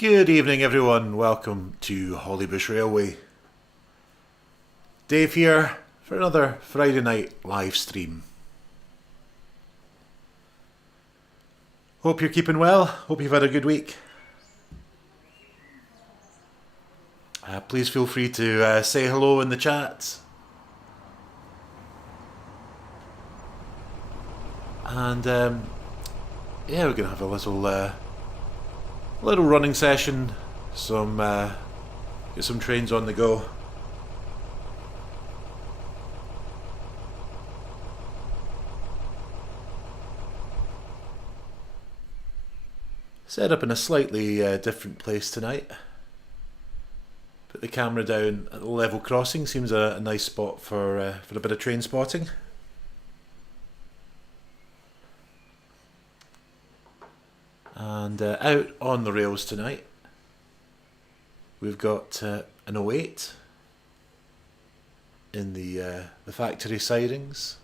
Good evening everyone, welcome to Hollybush Railway. Dave here for another Friday night live stream. Hope you're keeping well, hope you've had a good week. Please feel free to say hello in the chat. And yeah, we're going to have a little running session, get some trains on the go. Set up in a slightly different place tonight. Put the camera down at the level crossing, seems a nice spot for a bit of train spotting. And out on the rails tonight, we've got an 08 in the factory sidings.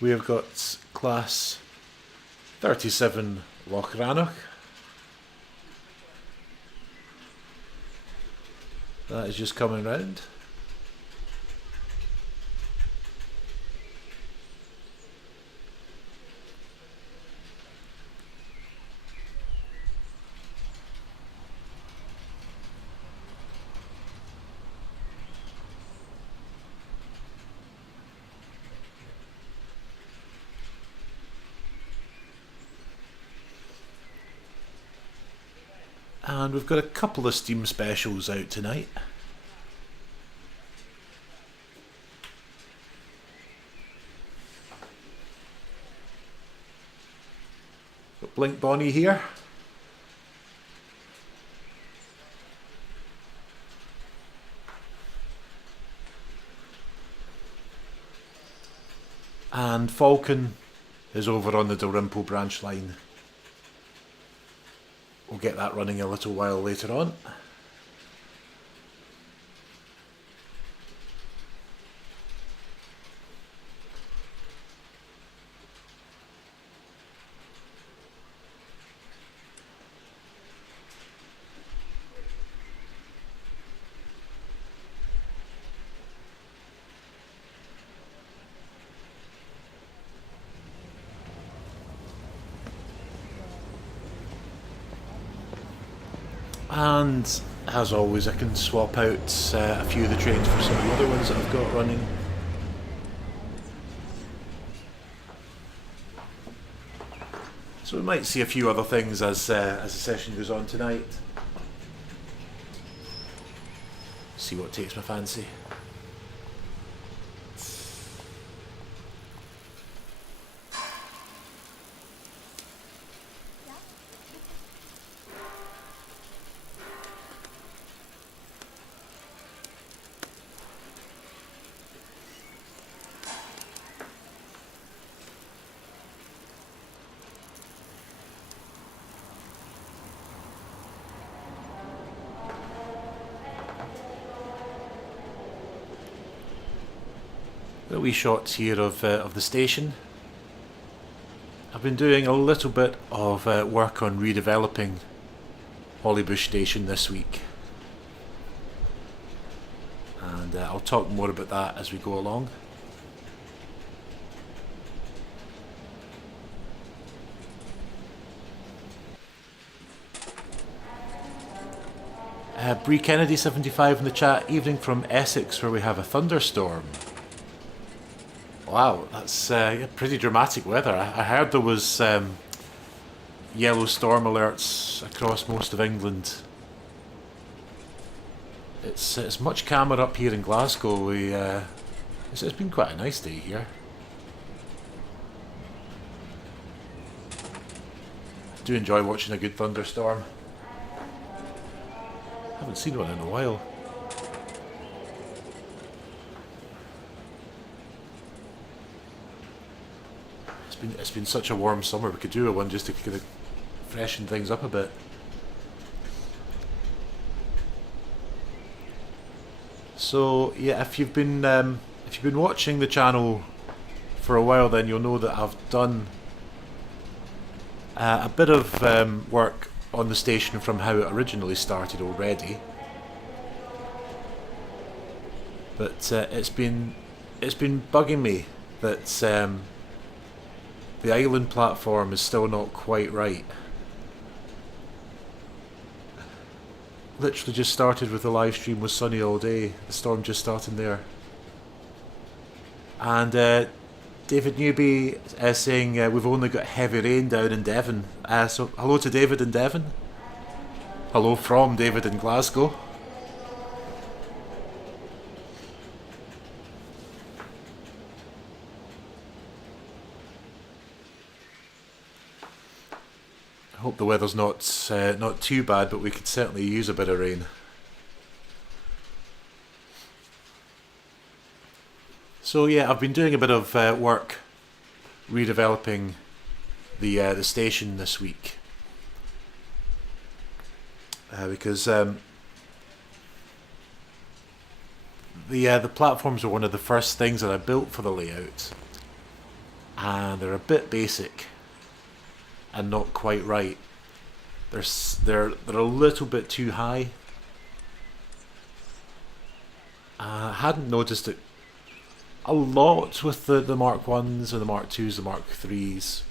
We have got class 37 Lochranach. That is just coming round. And we've got a couple of Steam specials out tonight. Got Blink Bonnie here. And Falcon is over on the Dalrymple branch line. We'll get that running a little while later on. And as always, I can swap out a few of the trains for some of the other ones that I've got running. So we might see a few other things as the session goes on tonight. See what takes my fancy. A wee shot here of the station. I've been doing a little bit of work on redeveloping Hollybush Station this week, and I'll talk more about that as we go along. Bree Kennedy 75 in the chat. Evening from Essex, where we have a thunderstorm. Wow, that's pretty dramatic weather. I heard there was yellow storm alerts across most of England. It's much calmer up here in Glasgow. It's been quite a nice day here. I do enjoy watching a good thunderstorm. Haven't seen one in a while. It's been such a warm summer. We could do a one just to kind of freshen things up a bit. So yeah, if you've been watching the channel for a while, then you'll know that I've done a bit of work on the station from how it originally started already. But it's been bugging me that the island platform is still not quite right. Literally just started with the live stream, was sunny all day. The storm just starting there. And David Newby is saying we've only got heavy rain down in Devon. So hello to David in Devon. Hello from David in Glasgow. I hope the weather's not too bad, but we could certainly use a bit of rain. So yeah, I've been doing a bit of work redeveloping the station this week because the platforms were one of the first things that I built for the layout, and they're a bit basic and not quite right. They're a little bit too high. I hadn't noticed it a lot with the Mark 1s and the Mark 2s, the Mark 3s.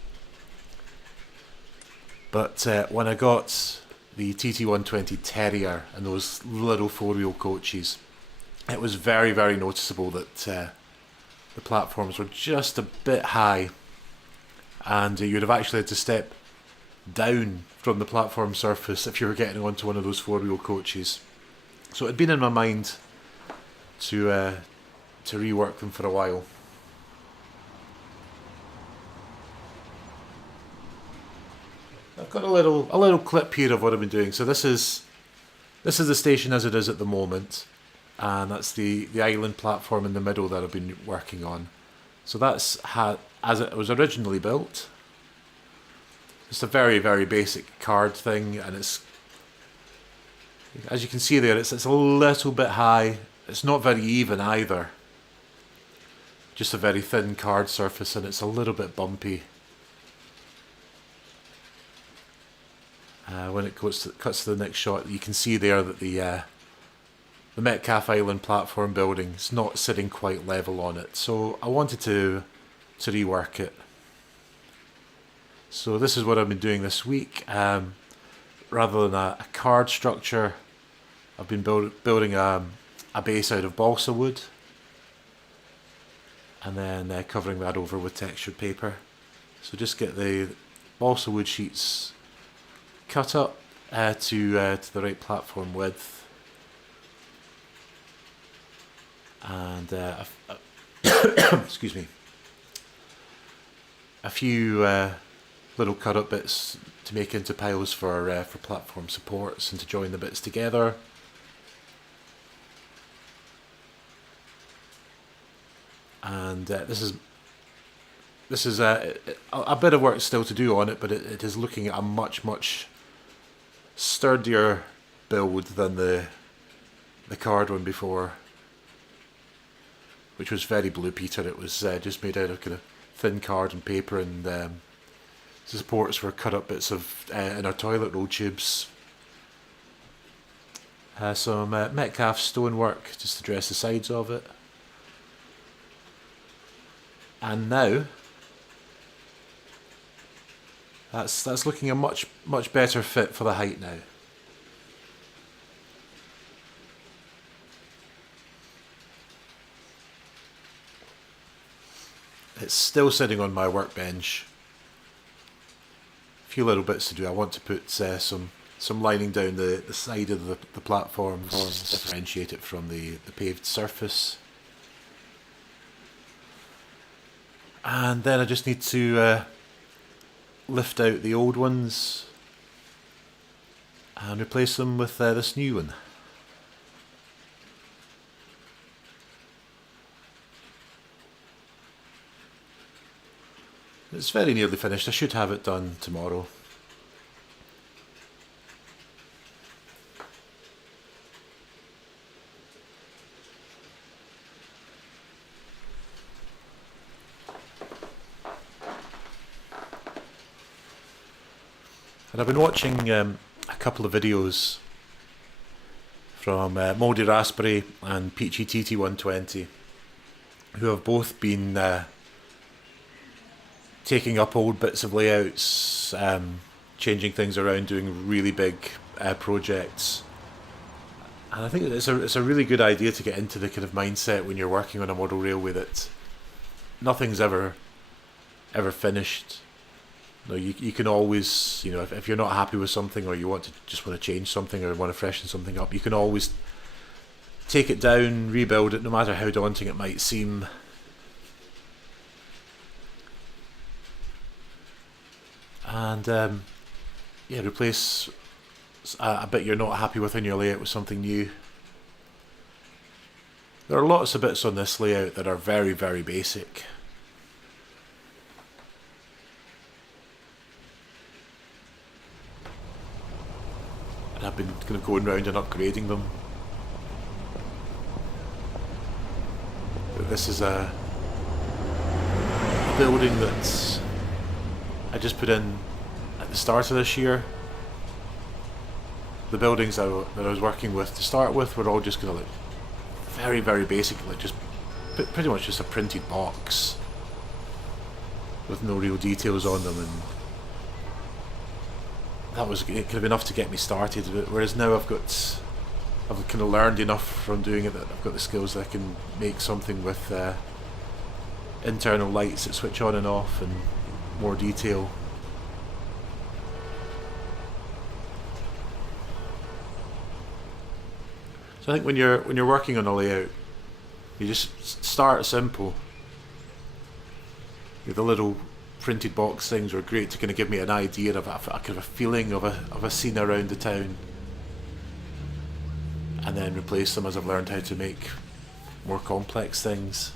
But when I got the TT120 Terrier and those little four-wheel coaches, it was very, very noticeable that the platforms were just a bit high, and you'd have actually had to step down from the platform surface if you were getting onto one of those four-wheel coaches. So it had been in my mind to rework them for a while. I've got a little clip here of what I've been doing. So this is the station as it is at the moment, and that's the island platform in the middle that I've been working on. So that's as it was originally built. It's a very, very basic card thing, and it's, as you can see there, it's a little bit high. It's not very even either. Just a very thin card surface, and it's a little bit bumpy. When it cuts to the next shot, you can see there that the Metcalfe Island platform building is not sitting quite level on it. So I wanted to rework it. So this is what I've been doing this week. Rather than a card structure, I've been building a base out of balsa wood, and then covering that over with textured paper. So just get the balsa wood sheets cut up to the right platform width, and excuse me, a few little cut up bits to make into piles for platform supports and to join the bits together. And this is a bit of work still to do on it, but it is looking at a much sturdier build than the card one before. which was very Blue Peter. It was just made out of kind of thin card and paper, and the supports were cut up bits of inner toilet roll tubes. Some Metcalf stonework just to dress the sides of it. And now that's looking a much better fit for the height now. It's still sitting on my workbench. A few little bits to do. I want to put some lining down the side of the platforms to differentiate it from the paved surface. And then I just need to lift out the old ones and replace them with this new one. It's very nearly finished. I should have it done tomorrow. And I've been watching a couple of videos from Mouldy Raspberry and Peachy TT120, who have both been taking up old bits of layouts, changing things around, doing really big projects. And I think it's a really good idea to get into the kind of mindset when you're working on a model railway that nothing's ever finished. No, you can always, if you're not happy with something, or you want to change something, or want to freshen something up, you can always take it down, rebuild it, no matter how daunting it might seem. And replace a bit you're not happy with in your layout with something new. There are lots of bits on this layout that are very, very basic. And I've been kind of going around and upgrading them. This is a building that I just put in at the start of this year. The buildings that I was working with to start with were all just kind of like very, very basic, like just pretty much just a printed box with no real details on them, and that was kind of enough to get me started. Whereas now I've kind of learned enough from doing it that I've got the skills that I can make something with internal lights that switch on and off and more detail. So I think when you're working on a layout, you just start simple. The little printed box things were great to kind of give me an idea of a kind of a feeling of a scene around the town, and then replace them as I've learned how to make more complex things.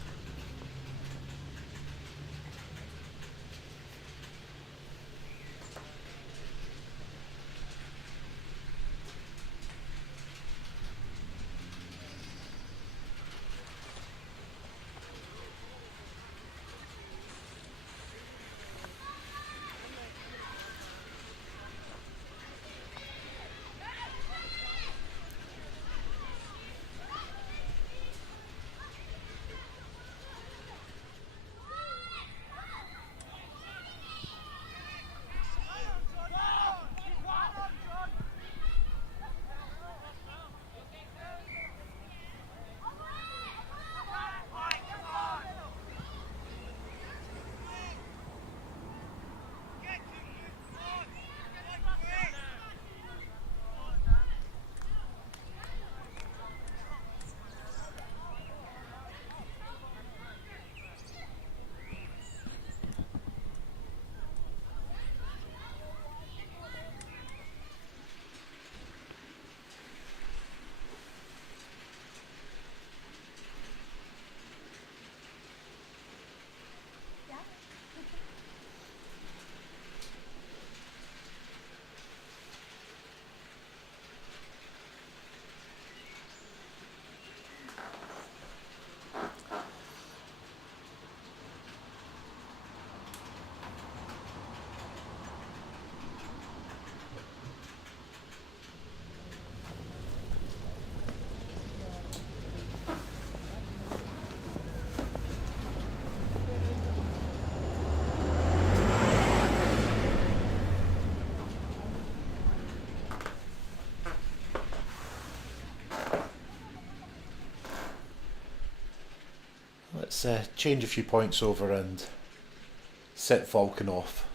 let's change a few points over and set Vulcan off.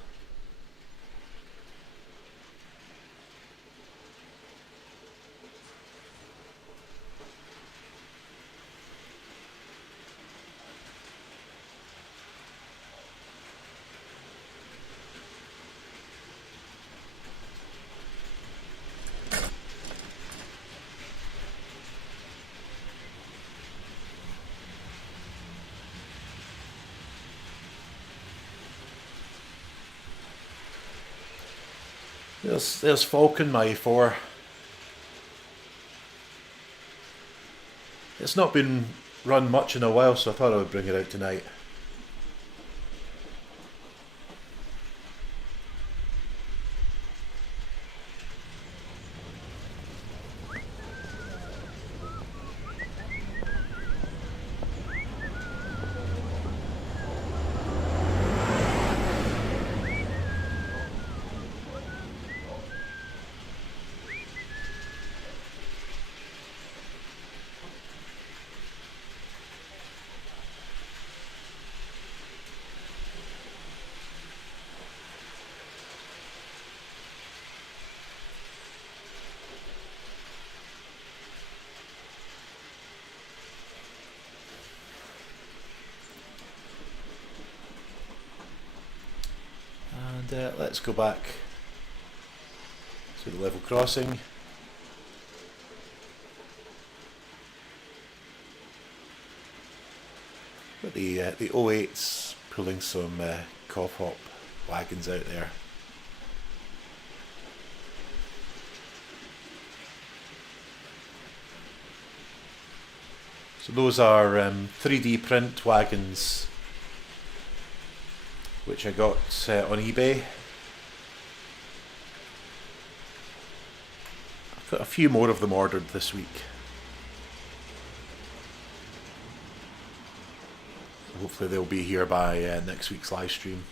There's Falcon, my 4. It's not been run much in a while, so I thought I would bring it out tonight. And let's go back to the level crossing. Got the 08s pulling some cough hop wagons out there. So those are 3D print wagons which I got on eBay. I've got a few more of them ordered this week. So hopefully they'll be here by next week's live stream.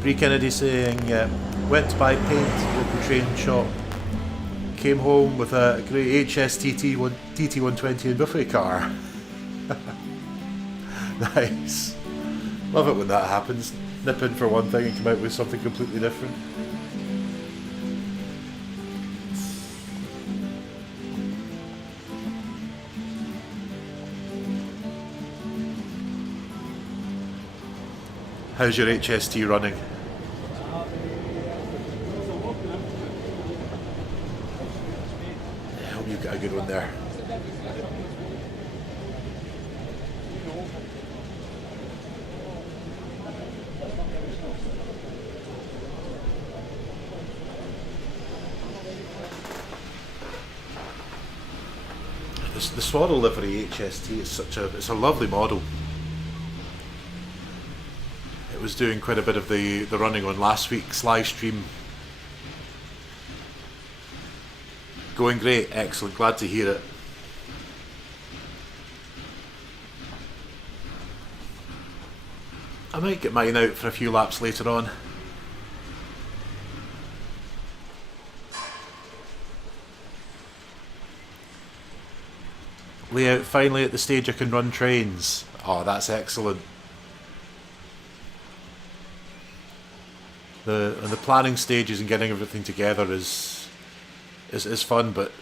Bree Kennedy saying, went to buy paint at the train shop, came home with a grey HSTT TT120 and buffet car. Nice. Love it when that happens. Nip in for one thing and come out with something completely different. How's your HST running? I hope you've got a good one there. The Swaddle livery HST is it's a lovely model. It was doing quite a bit of the running on last week's live stream. Going great, excellent, glad to hear it. I might get mine out for a few laps later on. Layout finally at the stage I can run trains. Oh, that's excellent. The planning stages and getting everything together is fun, but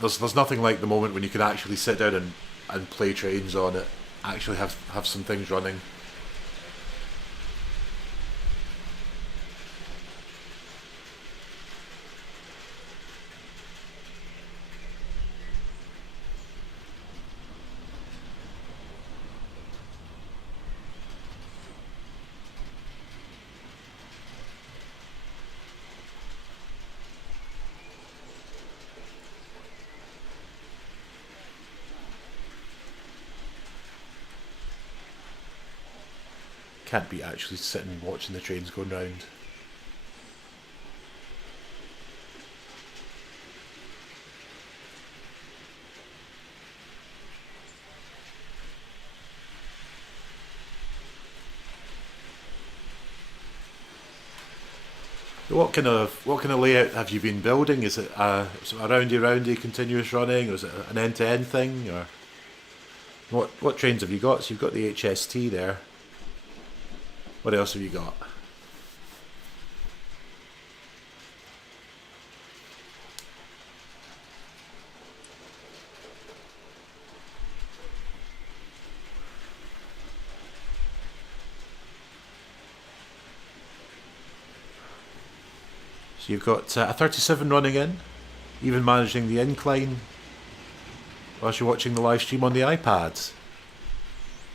there's nothing like the moment when you can actually sit down and play trains on it. Actually have some things running. Can't be actually sitting and watching the trains going round. What kind of layout have you been building? Is it a roundy continuous running, or is it an end to end thing, or what trains have you got? So you've got the HST there. What else have you got? So you've got a 37 running in, even managing the incline whilst you're watching the live stream on the iPads.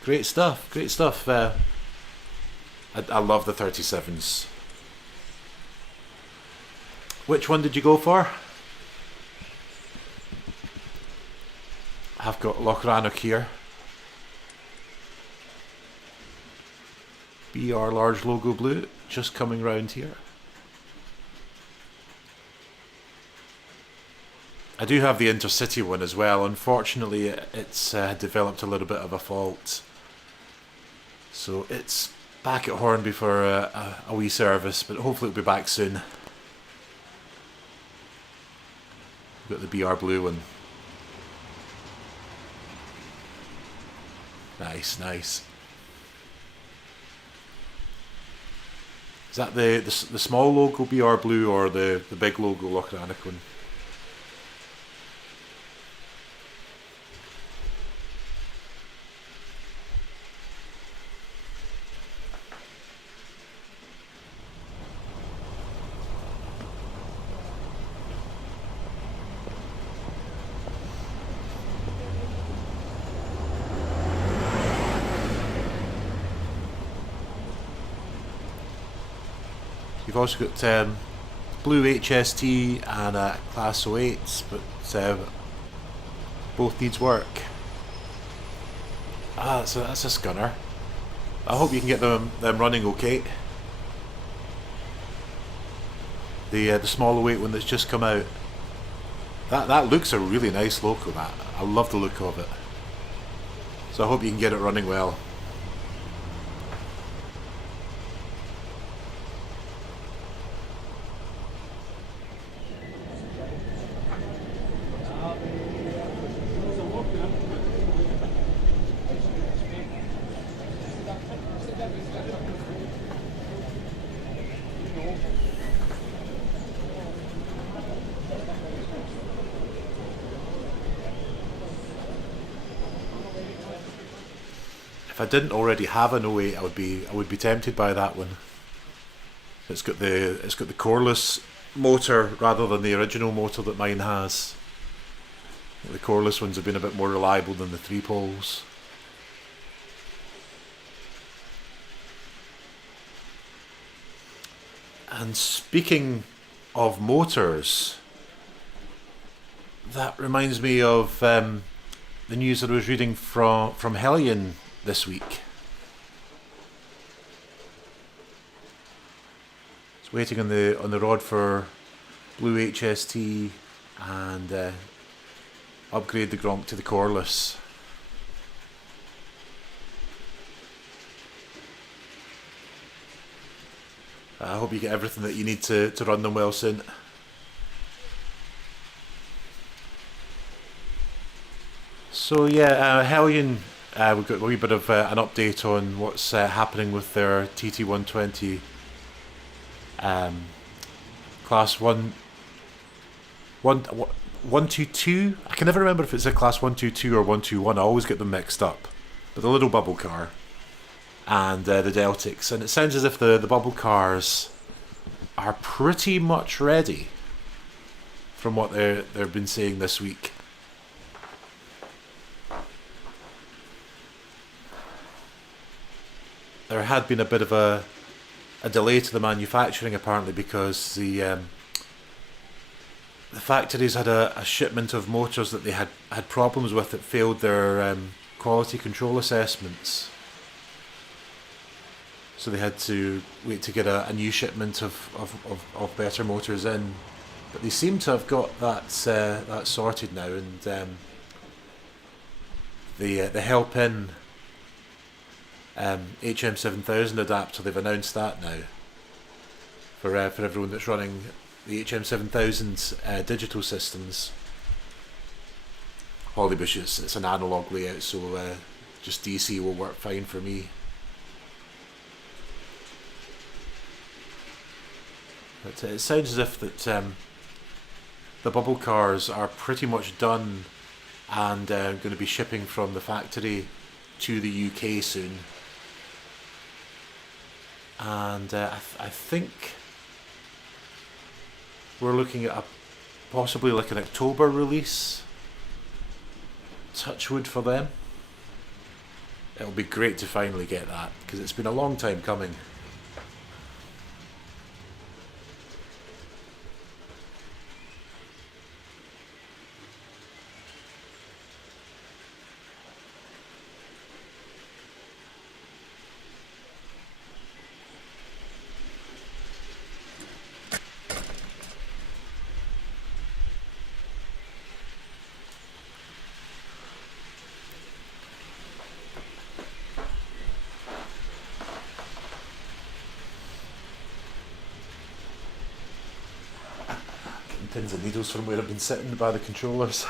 Great stuff, great stuff. I love the 37s. Which one did you go for? I've got Lochrannoch here. BR large logo blue, just coming round here. I do have the Intercity one as well. Unfortunately, it's developed a little bit of a fault. So it's back at Hornby for a wee service, but hopefully it'll be back soon. We've got the BR blue one. Nice, nice. Is that the small logo BR blue or the big logo Lochrannoch one? You've also got blue HST and Class 08s, but both needs work. So that's a scunner. I hope you can get them running okay. The small 08 one that's just come out. That looks a really nice loco. That I love the look of it. So I hope you can get it running well. If I didn't already have an 08, I would be tempted by that one. It's got the coreless motor rather than the original motor that mine has. The coreless ones have been a bit more reliable than the 3-poles. And speaking of motors, that reminds me of the news that I was reading from Hellion this week. It's waiting on the rod for blue HST and upgrade the Gronk to the coreless. I hope you get everything that you need to run them well soon. So yeah, Hellion, we've got a wee bit of an update on what's happening with their TT120 class 122. I can never remember if it's a class 122 or 121. I always get them mixed up. But the little bubble car and the Deltics, and it sounds as if the bubble cars are pretty much ready from what they've been saying this week. There had been a bit of a delay to the manufacturing apparently because the factories had a shipment of motors that they had problems with that failed their quality control assessments. So they had to wait to get a new shipment of better motors in. But they seem to have got that sorted now, and the help-in HM7000 adapter, they've announced that now for everyone that's running the HM7000 digital systems. Hollybush it's an analog layout, so just DC will work fine for me. But it sounds as if that the bubble cars are pretty much done and going to be shipping from the factory to the UK soon. And I think we're looking at possibly like an October release. Touch wood for them. It'll be great to finally get that, because it's been a long time coming. Pins and needles from where I've been sitting by the controllers.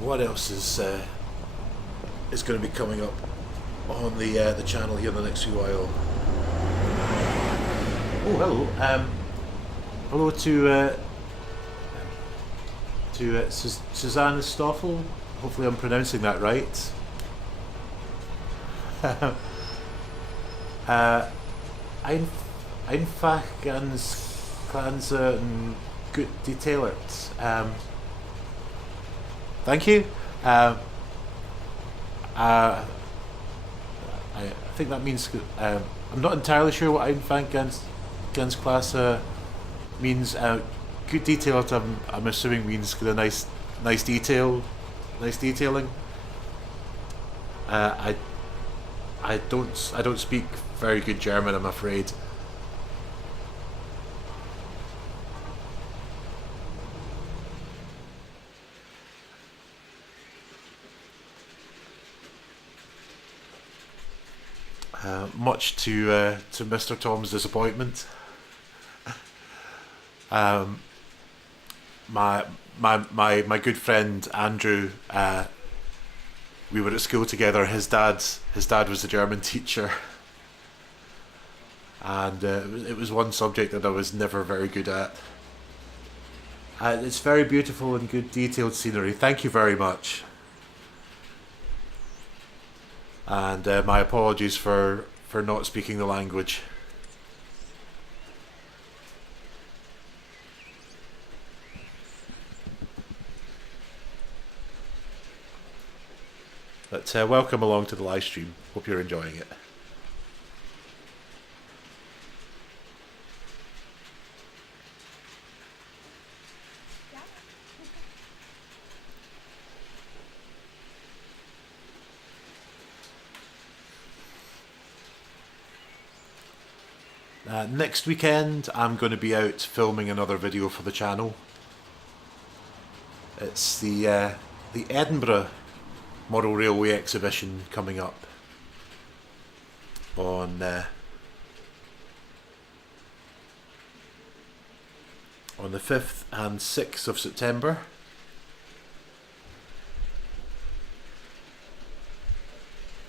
What else is going to be coming up on the channel here in the next few while? Oh, hello. Hello to Suzanne Stoffel. Hopefully, I'm pronouncing that right. Einfach ganz Klanze and gut detailed. Thank you. I think that means I'm not entirely sure what Einfach ganz Ganzklasse means good detail. I'm assuming means kind of nice detail, nice detailing. I don't speak very good German, I'm afraid. Much to Mr. Tom's disappointment. My good friend Andrew, we were at school together. His dad was a German teacher, and it was one subject that I was never very good at. It's very beautiful and good detailed scenery. Thank you very much. And my apologies for not speaking the language. But welcome along to the live stream. Hope you're enjoying it. Next weekend I'm going to be out filming another video for the channel. It's the Edinburgh Model Railway exhibition coming up on the 5th and 6th of September.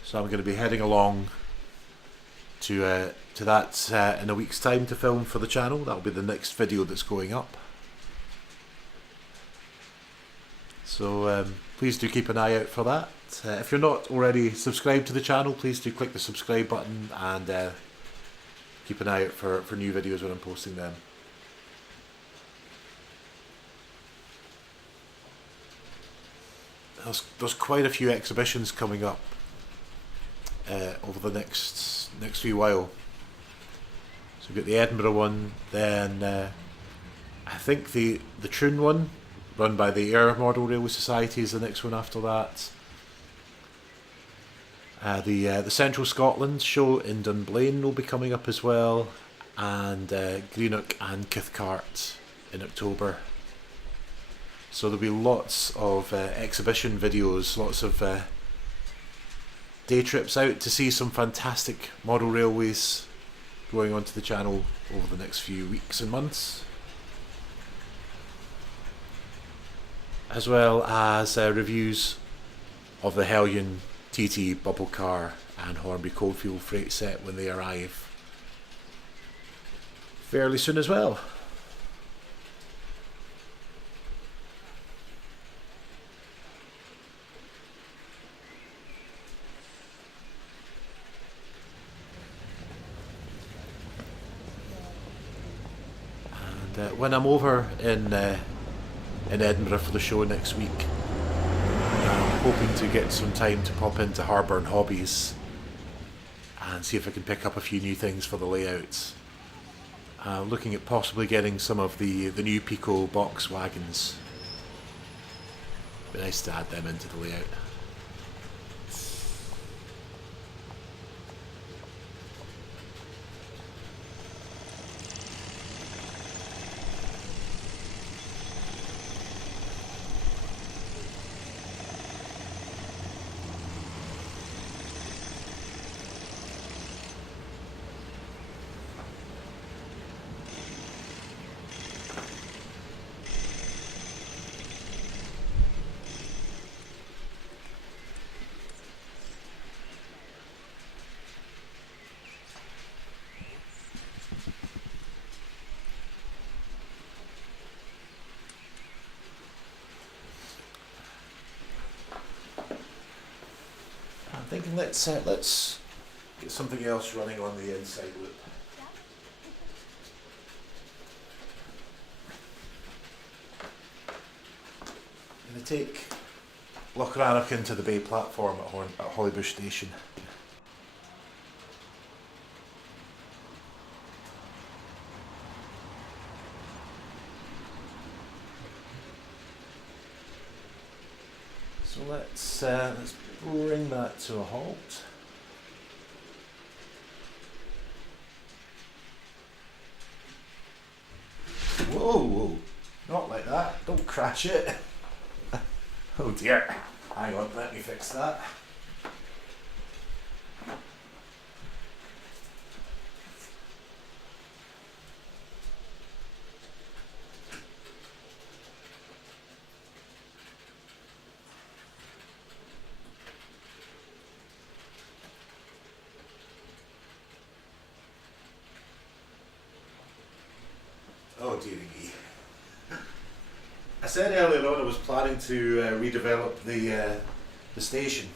So I'm going to be heading along to that in a week's time to film for the channel. That'll be the next video that's going up. So please do keep an eye out for that. If you're not already subscribed to the channel, please do click the subscribe button and keep an eye out for new videos when I'm posting them. There's quite a few exhibitions coming up over the next few while. So we've got the Edinburgh one, then I think the Troon one, run by the Air Model Railway Society, is the next one after that. The Central Scotland show in Dunblane will be coming up as well, and Greenock and Cathcart in October. So there'll be lots of exhibition videos, lots of day trips out to see some fantastic model railways going onto the channel over the next few weeks and months, as well as reviews of the Hellion, TT, Bubble Car and Hornby Coalfield freight set when they arrive fairly soon as well. When I'm over in Edinburgh for the show next week, I'm hoping to get some time to pop into Harburn Hobbies and see if I can pick up a few new things for the layouts. Looking at possibly getting some of the new Pico box wagons. Be nice to add them into the layout. I'm thinking let's get something else running on the inside loop. I'm going to take Lochranach into the bay platform at Hollybush Station. let's bring that to a halt. Whoa, whoa, not like that, don't crash it. Oh dear, hang on, let me fix that. Oh dearie me. I said earlier on I was planning to redevelop the station.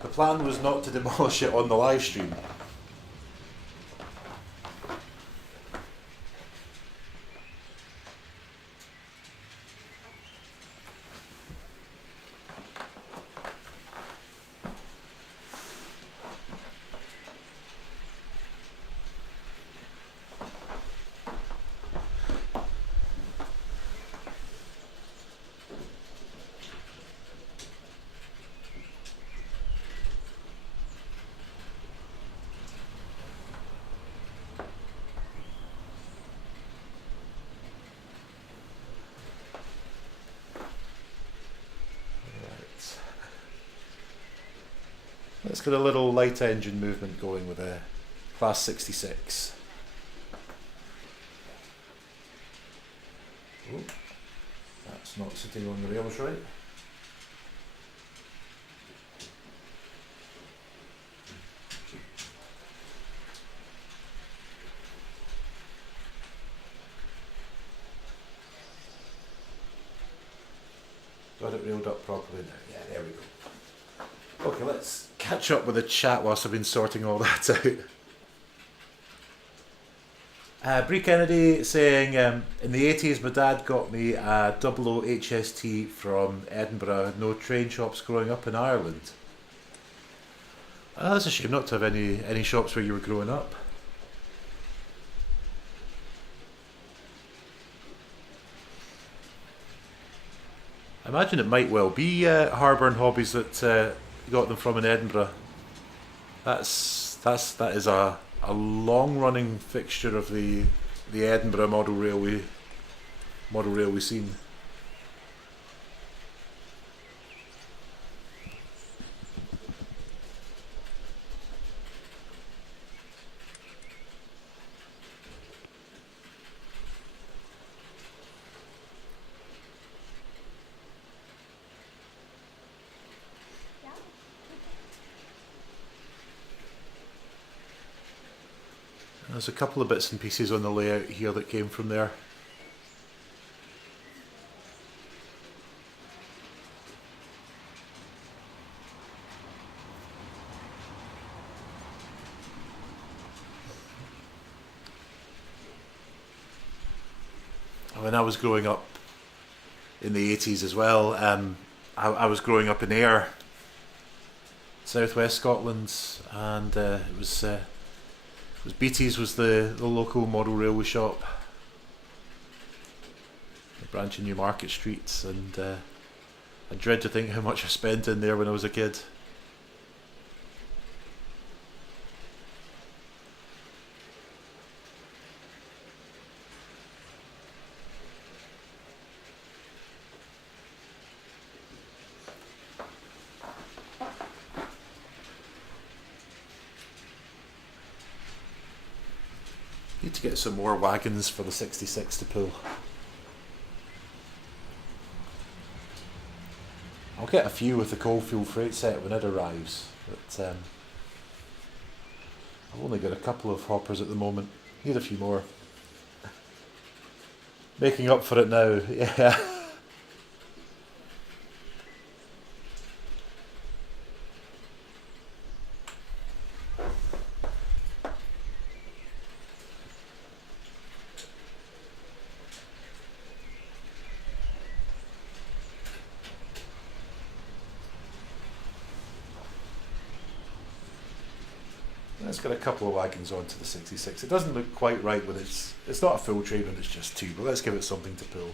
The plan was not to demolish it on the live stream. Let's get a little light engine movement going with a Class 66. Oh, that's not sitting on the rails right. Got it railed up properly now. Yeah, there we go. Okay, let's catch up with the chat whilst I've been sorting all that out. Bree Kennedy saying, in the 80s my dad got me a 00 HST from Edinburgh. No train shops growing up in Ireland. That's a shame not to have any shops where you were growing up. I imagine it might well be Harbour and Hobbies that got them from in Edinburgh. That is a long running fixture of the Edinburgh model railway scene. There's a couple of bits and pieces on the layout here that came from there. When I was growing up in the 80s as well, I was growing up in Ayr, southwest Scotland, and it was Beattie's was the local model railway shop, a branch in Newmarket Street, and I dread to think how much I spent in there when I was a kid. Need to get some more wagons for the 66 to pull. I'll get a few with the Coalfield freight set when it arrives, but I've only got a couple of hoppers at the moment. Need a few more. Making up for it now, yeah. It's got a couple of wagons onto the 66. It doesn't look quite right when it's not a full train when it's just two, but let's give it something to pull.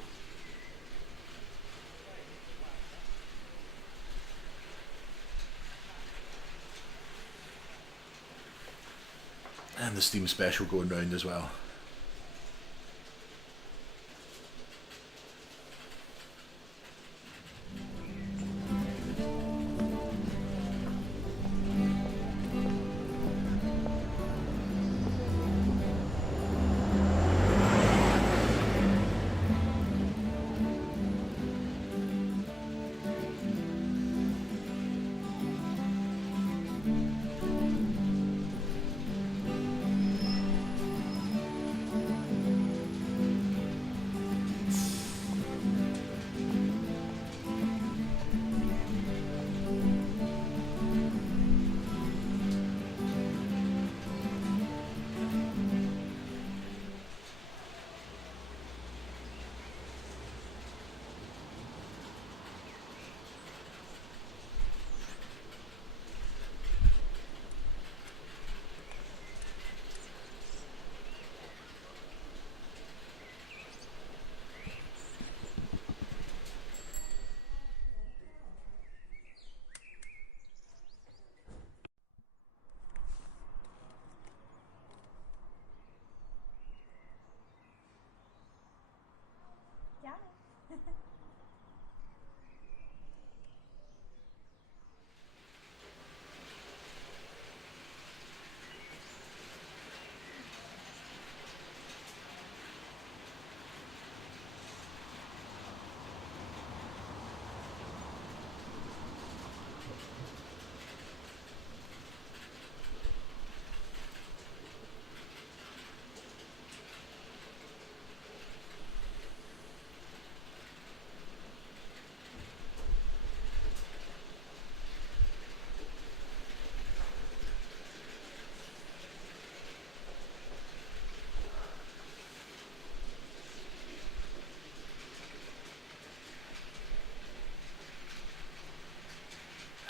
And the Steam Special going round as well.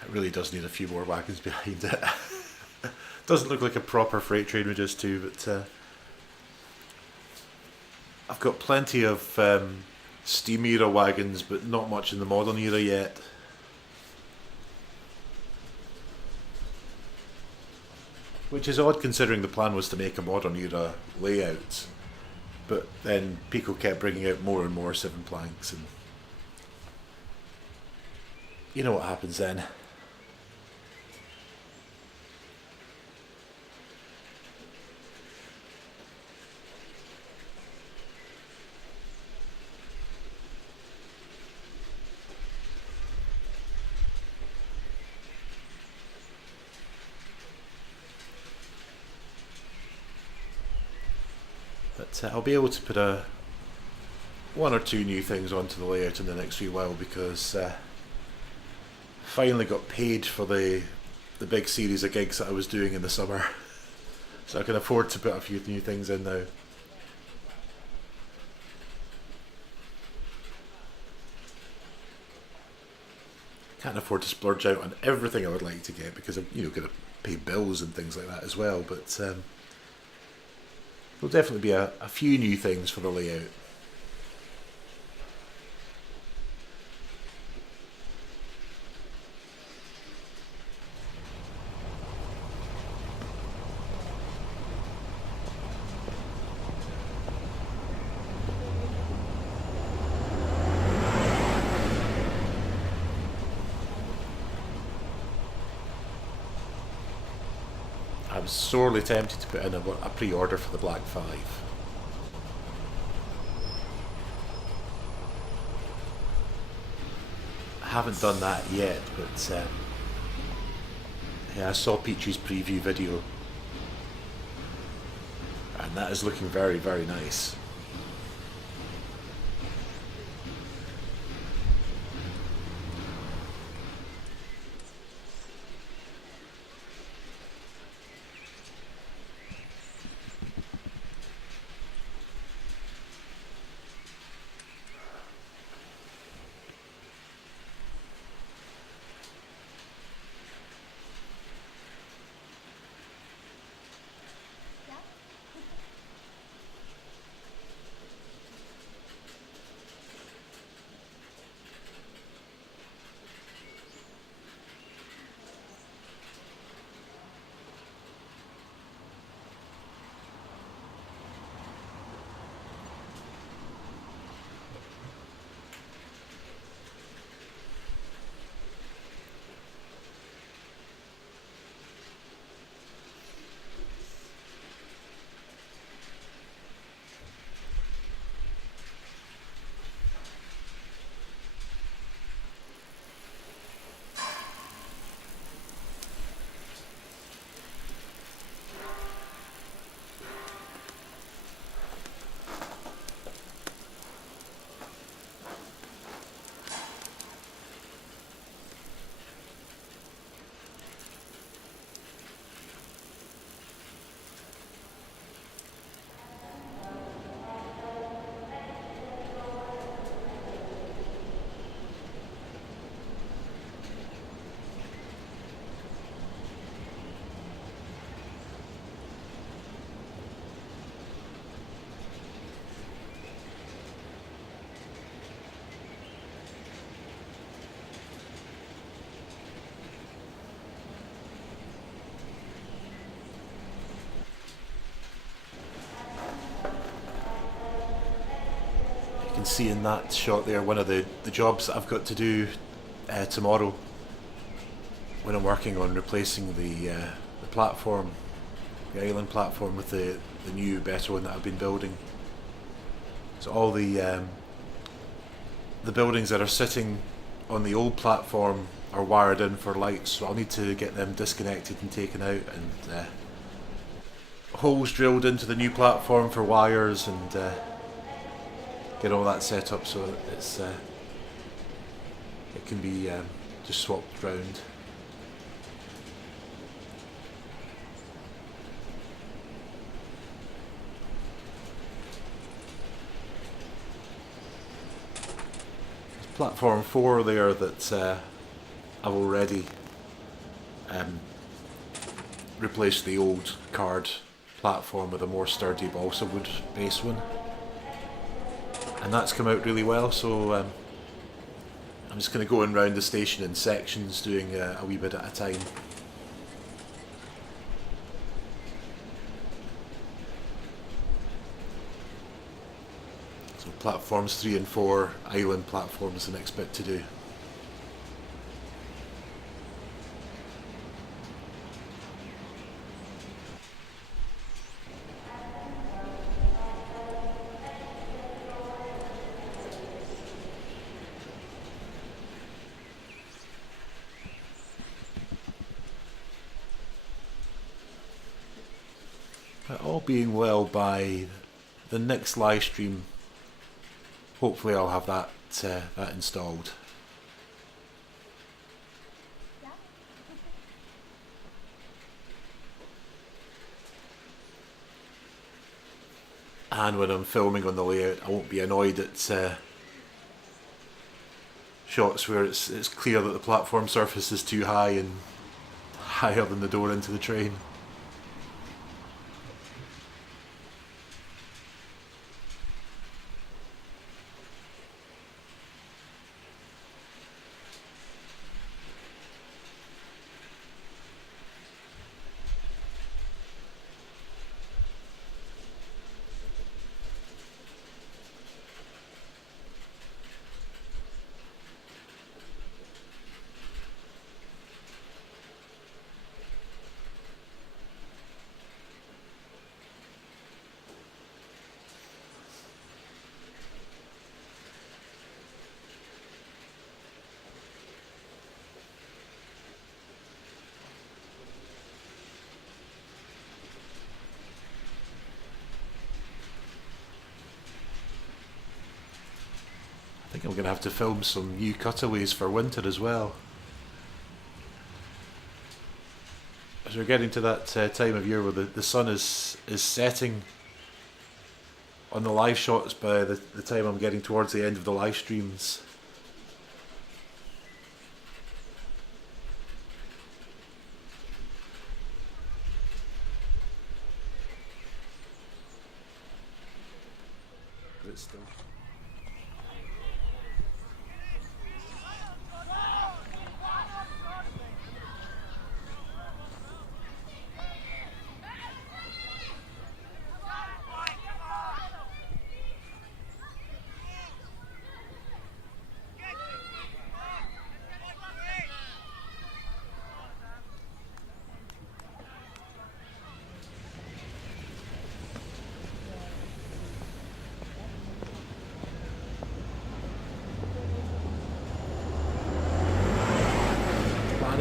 It really does need a few more wagons behind it. Doesn't look like a proper freight train with just two, but I've got plenty of steam era wagons, but not much in the modern era yet. Which is odd considering the plan was to make a modern era layout, but then Pico kept bringing out more and more 7 planks, and you know what happens then. But I'll be able to put one or two new things onto the layout in the next wee while, because finally got paid for the big series of gigs that I was doing in the summer, so I can afford to put a few new things in now. Can't afford to splurge out on everything I would like to get, because I'm got to pay bills and things like that as well, but there'll definitely be a few new things for the layout. I'm sorely tempted to put in a pre-order for the Black 5. I haven't done that yet, but yeah, I saw Peachy's preview video, and that is looking very, very nice. You can see in that shot there one of the jobs that I've got to do tomorrow when I'm working on replacing the platform, the island platform, with the new, better one that I've been building. So all the buildings that are sitting on the old platform are wired in for lights, so I'll need to get them disconnected and taken out, and holes drilled into the new platform for wires, and get all that set up so it's it can be just swapped round. Platform 4 there that I've already replaced the old card platform with a more sturdy balsa wood base one, and that's come out really well, so I'm just going to go in round the station in sections, doing a wee bit at a time. So platforms 3 and 4, island platforms, the next bit to do. All being well, by the next live stream, hopefully I'll have that installed. And when I'm filming on the layout, I won't be annoyed at shots where it's clear that the platform surface is too high and higher than the door into the train. I think I'm going to have to film some new cutaways for winter as well. As we're getting to that time of year where the sun is setting on the live shots by the time I'm getting towards the end of the live streams. But it's still...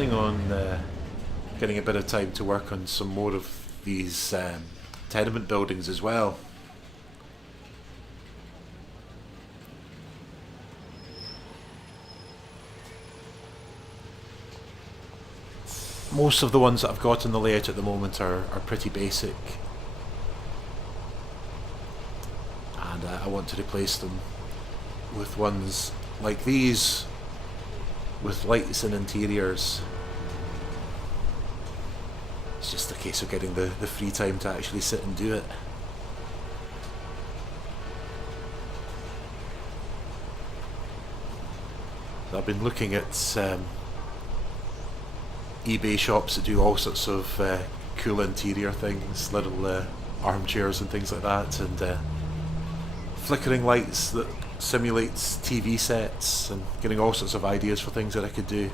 on getting a bit of time to work on some more of these tenement buildings as well. Most of the ones that I've got in the layout at the moment are pretty basic, and I want to replace them with ones like these, with lights and interiors. It's just a case of getting the free time to actually sit and do it. I've been looking at eBay shops that do all sorts of cool interior things, little armchairs and things like that, and flickering lights that simulates TV sets and getting all sorts of ideas for things that I could do,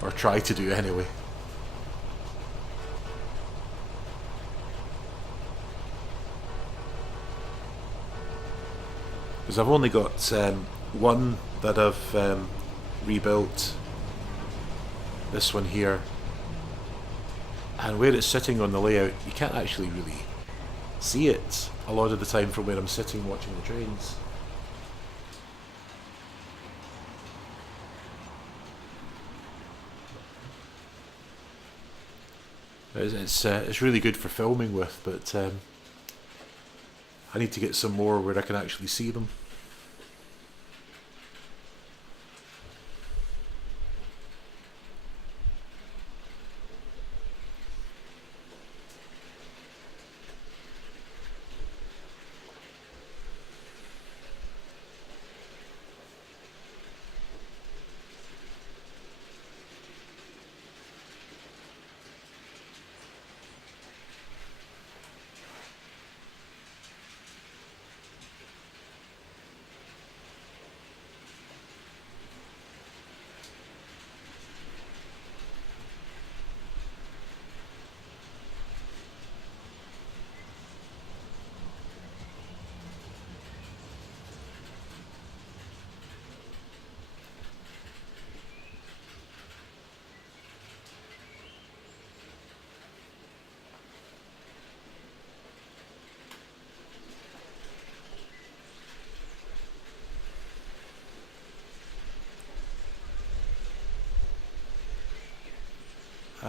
or try to do anyway. Because I've only got one that I've rebuilt, this one here, and where it's sitting on the layout you can't actually really see it a lot of the time from where I'm sitting watching the trains. It's really good for filming with, but I need to get some more where I can actually see them.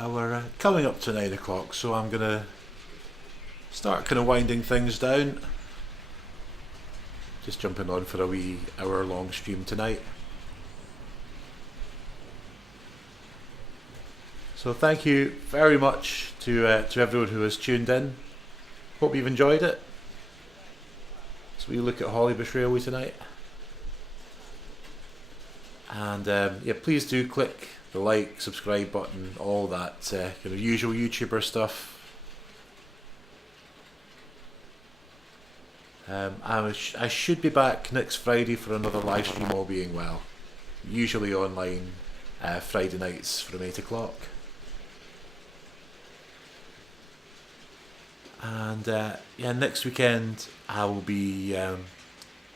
We're coming up to 9 o'clock, so I'm going to start kind of winding things down. Just jumping on for a wee hour long stream tonight. So thank you very much to everyone who has tuned in. Hope you've enjoyed it. So we look at Hollybush Railway tonight. And yeah, please do click the like, subscribe button, all that kind of usual YouTuber stuff. I should be back next Friday for another live stream, all being well. Usually online Friday nights from 8 o'clock. And yeah, next weekend I will be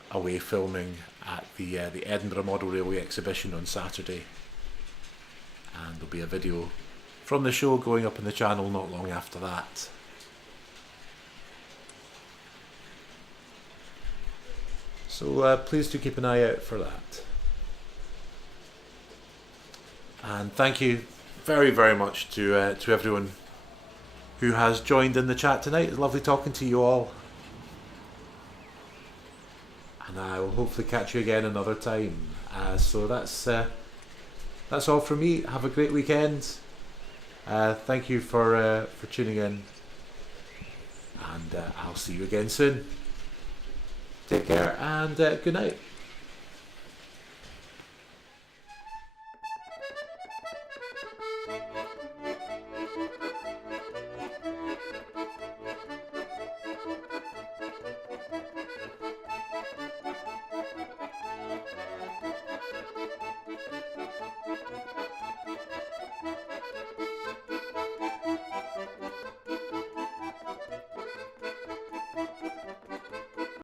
away filming at the Edinburgh Model Railway exhibition on Saturday. And there'll be a video from the show going up on the channel not long after that. So please do keep an eye out for that. And thank you very, very much to everyone who has joined in the chat tonight. It's lovely talking to you all. And I will hopefully catch you again another time. So that's all from me. Have a great weekend. Thank you for tuning in. And I'll see you again soon. Take care and good night.